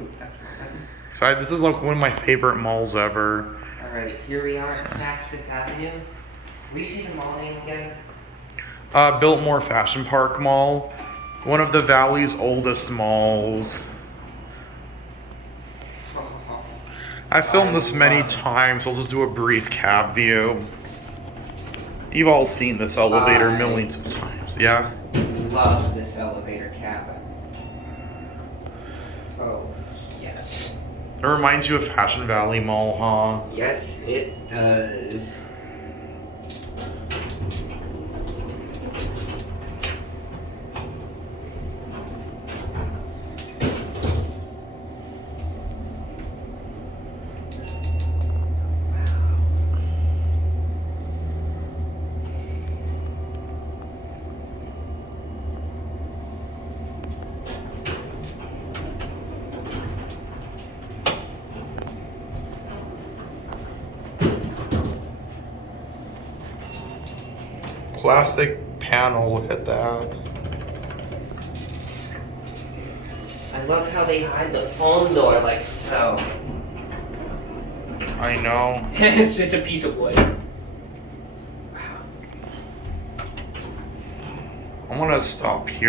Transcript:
Oop, that's my button. So this is like one of my favorite malls ever. Alright, here we are at Saks Fifth Avenue. We see the mall name again? Biltmore Fashion Park Mall. One of the Valley's oldest malls. I've filmed this many times, so I'll just do a brief cab view. You've all seen this elevator millions of times, yeah? Love this elevator cabin. Oh, yes. It reminds you of Fashion Valley Mall, huh? Yes, it does. Classic panel, look at that. I love how they hide the phone door like so. I know. It's a piece of wood. I'm gonna stop here.